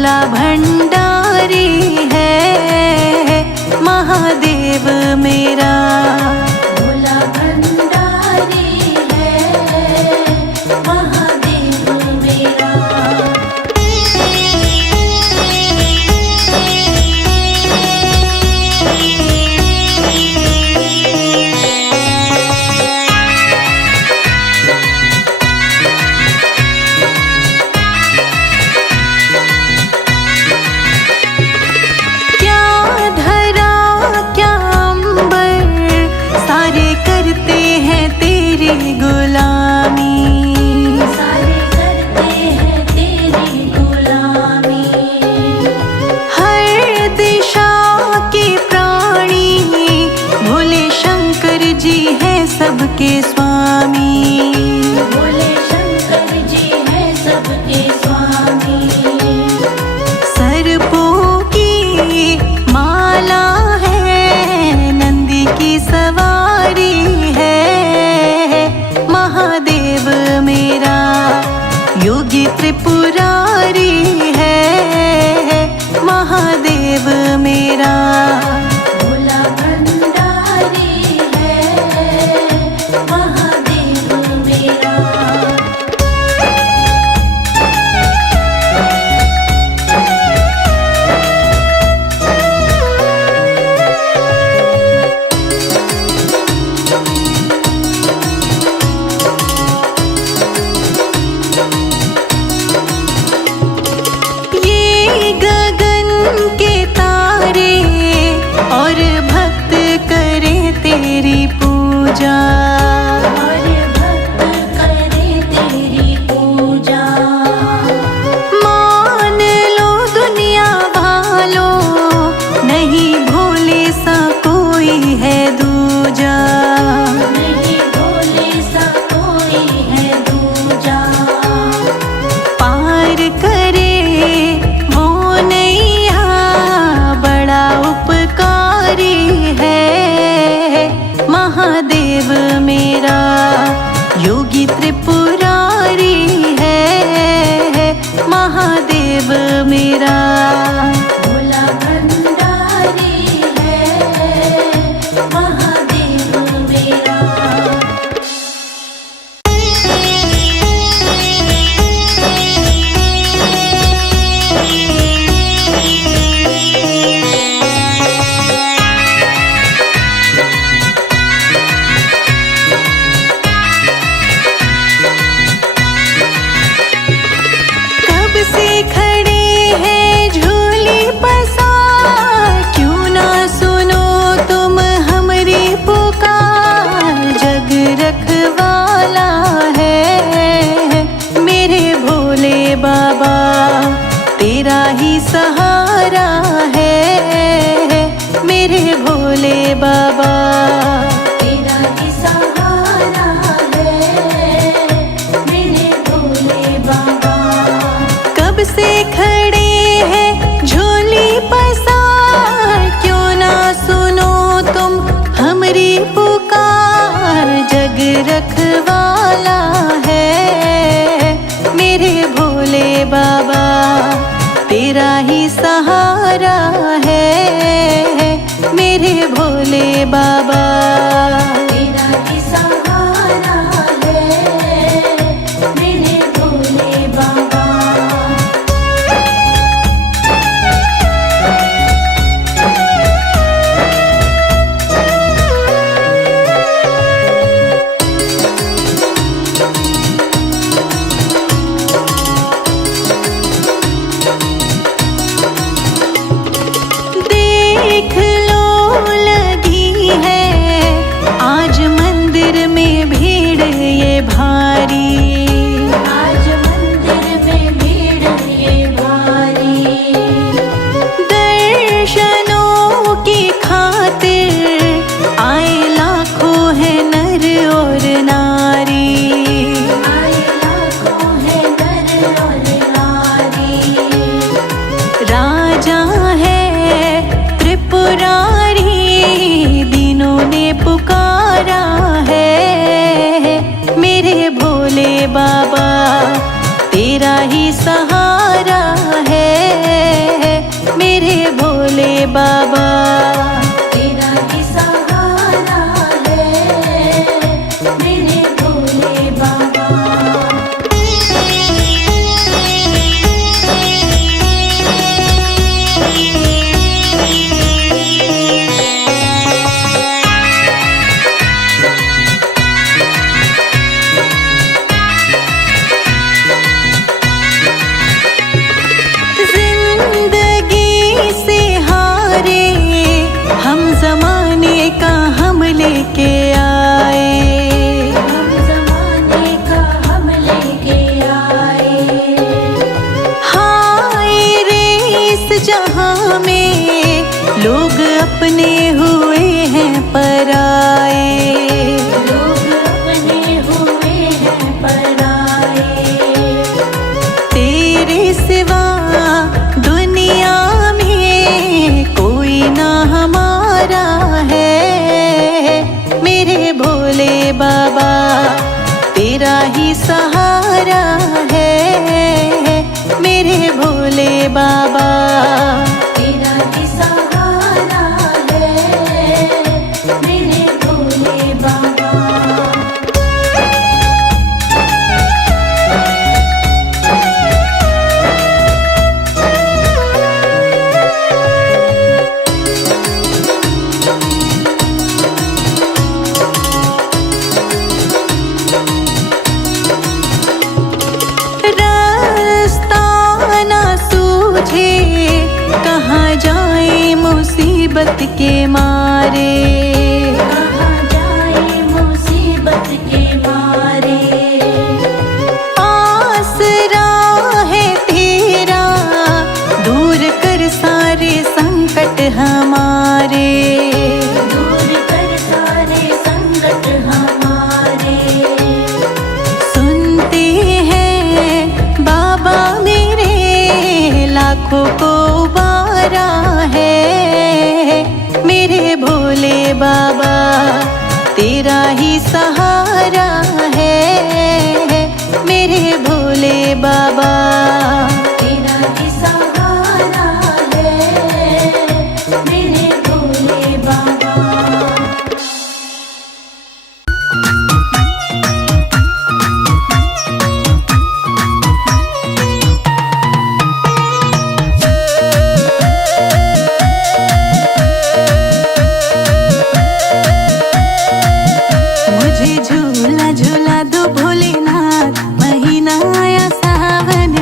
भोला भंडारी है महादेव मेरा। भोला भंडारी है महादेव मेरा। सबके स्वामी भोले शंकर जी है सबके स्वामी। सर्पों की माला है नंदी की सवारी है महादेव मेरा। योगी त्रिपुरारी है महादेव मेरा। भोला भंडारी है महादेव मेरा। ये गगन के तारे और भक्त करें तेरी पूजा। और भक्त करे तेरी पूजा। मान लो दुनिया वालों नहीं भोले सा कोई है दूजा। नहीं भोले सा कोई है दूजा। पार करे वो नैया बड़ा उपकारी है महादेव मेरा। योगी त्रिपुरारी है महादेव मेरा। भोला भंडारी है महादेव मेरा। कब से खड़े हैं झोली पसार, क्यों ना सुनो तुम हमारी पुकार। जग रखवाला है मेरे भोले बाबा, तेरा ही सहारा है मेरे भोले बाबा। तेरा ही सहारा है मेरे भोले बाबा। कब से खड़े हैं झोली पसार, क्यों ना सुनो तुम हमारी पुकार। जग रखवाला है मेरे भोले बाबा, तेरा ही सहारा है मेरे भोले बाबा। तेरा ही सहारा है मेरे भोले बाबा। के मारे, कहाँ जाए मुसीबत के मारे। आसरा है तेरा, दूर कर सारे संकट हमारे, दूर कर सारे संकट हमारे। सुनते हैं बाबा मेरे, लाखों को उबारा है। मेरे भोले बाबा तेरा ही सहारा है, मेरे भोले बाबा। तेरा ही सहारा है मेरे भोले बाबा। मुझे झूला झूला दो भोलेनाथ, महीना आया सावन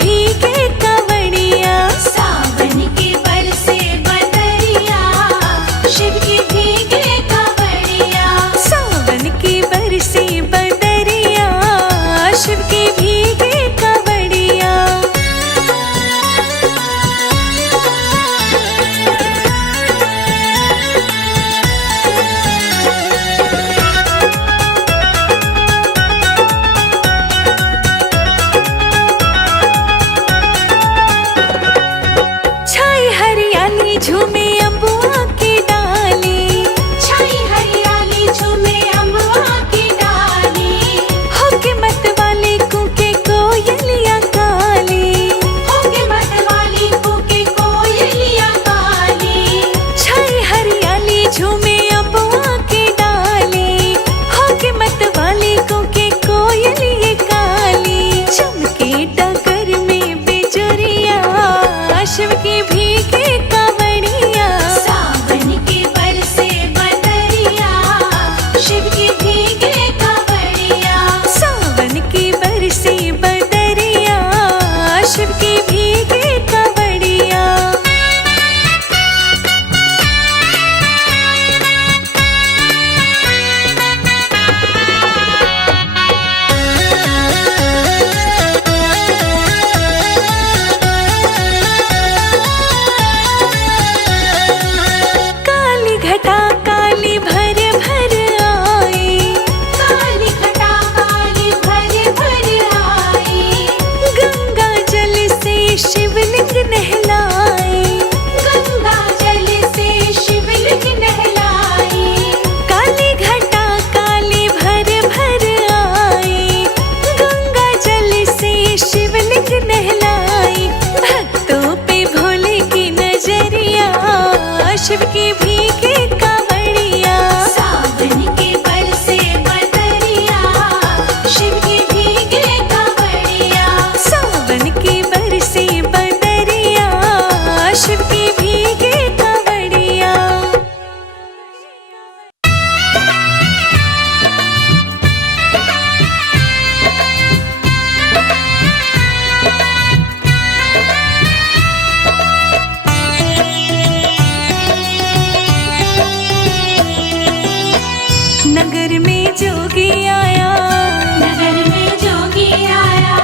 भीगे कांवड़िया, सावन के बरसे बदरिया, शिव के भीगे कांवड़िया। सावन की बरसी बदरिया, शिव की भीगे कांवड़िया। छाई हरियाली झूमे अम्बुआ की डाली, छाई हरियाली झूमे अम्बुआ की डाली, होके मत वाले कूके कोयलिया काली। होके मत वाली कूके कोयलिया काली। छाई हरियाली झूमे अम्बुआ की डाली, होके मत वाले कूके कोयलिया काली। चमके डगर में बिजुरिया, शिव की भीगे कांवड़िया। सावन के बरसे बदरिया, शिव के भीगे कांवड़िया। सावन की बरसी बदरिया, शिव की भीगे कांवड़िया। काली घटा काली भर भर आई, काली घटा काली भर भर आई। गंगा जल से शिवलिंग नहलाई। गंगा जल से शिवलिंग नहलाई। काली घटा काली भर भर आई, गंगा जल से शिवलिंग नहलाई। भक्तों पे भोले की नजरिया, शिव की भीगे कांवड़िया। सावन के बरसे बदरिया, शिव के भीगे कांवड़िया। सावन की बरसी बदरिया, शिव की भीगे कांवड़िया। नगर में जोगी आया, नगर में जोगी आया।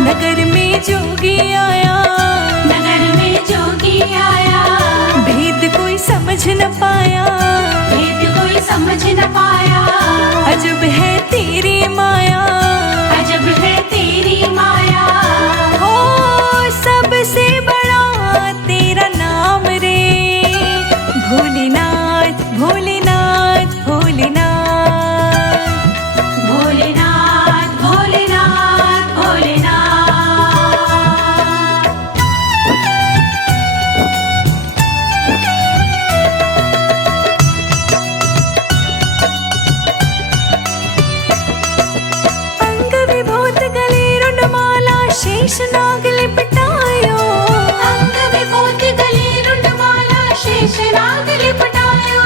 नगर में जोगी आया। नगर में जोगी आया। भेद कोई समझ न पाया, भेद कोई समझ न पाया। अजब है तेरी माया। अजब है तेरी माया। हो सबसे बड़ा तेरा नाम रे, भोलेनाथ भोलेनाथ भोलेनाथ। भोलेनाथ भोलेनाथ भोलेनाथ। अंग विभूत गले रुंडमाला, शेष नाग लिपटायो। अंग विभूत गले रुंडमाला, शेष नाग लिपटायो।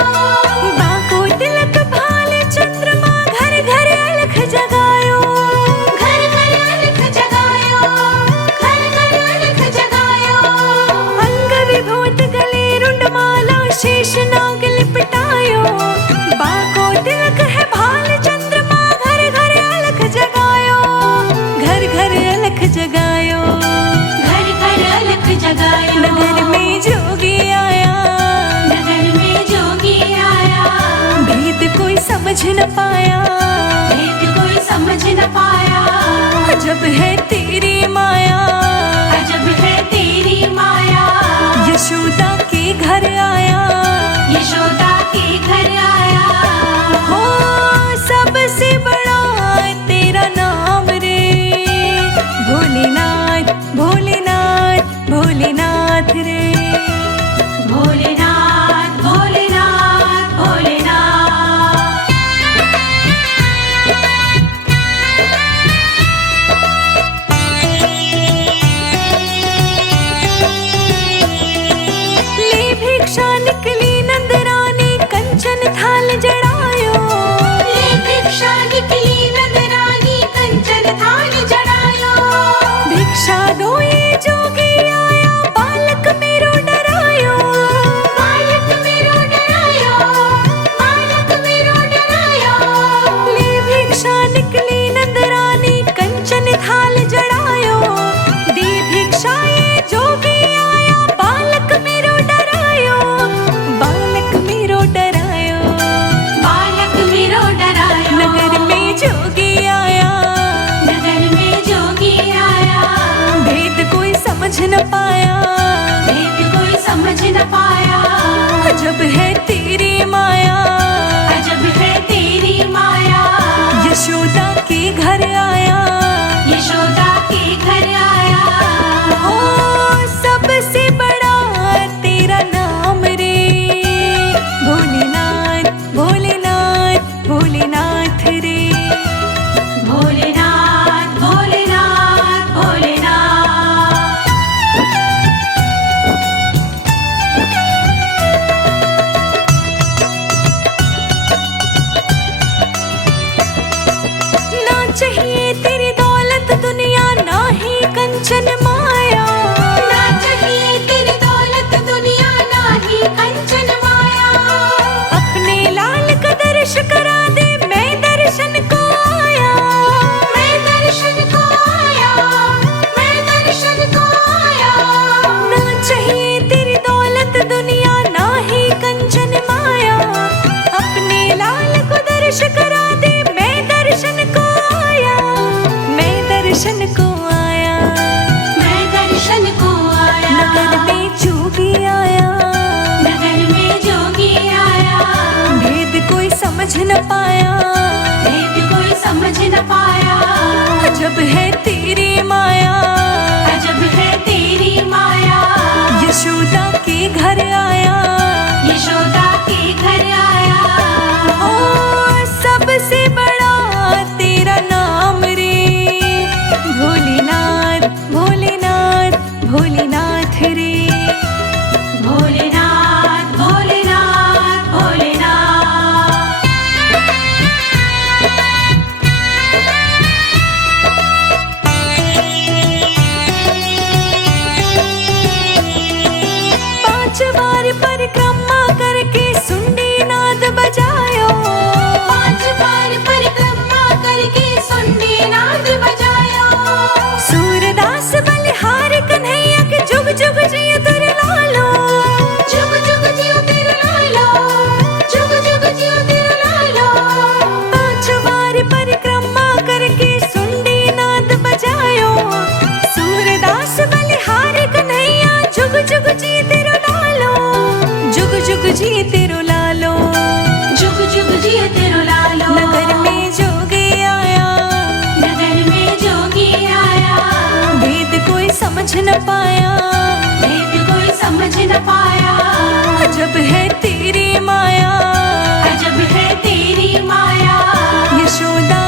बाको तिलक भाल चंद्रमा, घर घर अलख जगायो। घर घर अलख जगायो। घर घर अलख जगायो। अंग विभूत गले रुंडमाला, शेष नाग लिपटायो। बाको तिलक है भाल चंद्रमा, घर घर अलख जगायो। घर घर अलख जगायो। घर घर अलख जगायो। नगर में जोगी आया, नगर में जोगी आया। भेद कोई समझ न पाया। भेद कोई समझ न पाया। अजब है तेरी माया। अजब है तेरी माया। यशोदा के घर आया। यशोदा के घर आया। हो सबसे बड़ा तेरा नाम रे, भोलेनाथ भोलेनाथ भोलेनाथ रे। भोलेनाथ भोलेनाथ भोलेनाथ। न पाया, भेद कोई समझ न पाया। अजब है तेरी माया, अजब है तेरी माया। यशोदा के घर आया, यशोदा के घर आया। ओ सबसे बड़ा तेरा नाम रे, भोलेनाथ भोलेनाथ भोलेनाथ रे। भोलेनाथ भोलेनाथ भोलेनाथ। ना चाहिए तेरी दौलत दुनिया, ना ही कंचन माया, ना चाहिए तेरी दौलत दुनिया, ना ही कंचन माया। अपने लाल का दर्श करा दे, मैं दर्शन को आया। मैं दर्शन को आया, मैं दर्शन को आया। ना चाहिए तेरी दौलत दुनिया, ना ही कंचन माया, अपने लाल को दर्श करा दे, मैं दर्शन को आया। मैं दर्शन को आया, मैं दर्शन को आया। नगर में जोगी आया, नगर में जोगी आया। भेद कोई समझ न पाया, भेद कोई समझ न पाया। अजब है तेरी माया, अजब है तेरी माया। यशोदा के घर आया, यशोदा के घर आया। ओ सबसे बड़ा तेरा नाम रे, भोलेनाथ भोलेनाथ भोलेनाथ रे। भोलेनाथ भोलेनाथ भोलेनाथ। पांच बार परिक्रमा करके सुंडी नाद बजायो, पांच बार परिक्रमा करके सुंडी नाद बजाया। सूरदास बलिहारी कन्हैया के जुग जुग जियो तेरे लालो। जुग जुग जियो तेरे लालो, जुग जुग जियो तेरे लालो। पांच बार परिक्रमा करके सुंडी नाद बजायो, सूरदास बलिहारी कन्हैया जुग जुग जी तेरो लालो। जुग जुग जी तेरो लालो, जुग जुग जियो तेरे लालो। नगर में जोगी आया, नगर में जोगी आया। भेद कोई समझ न पाया, भेद कोई समझ न पाया। अजब है तेरी माया, अजब है तेरी माया। यशोदा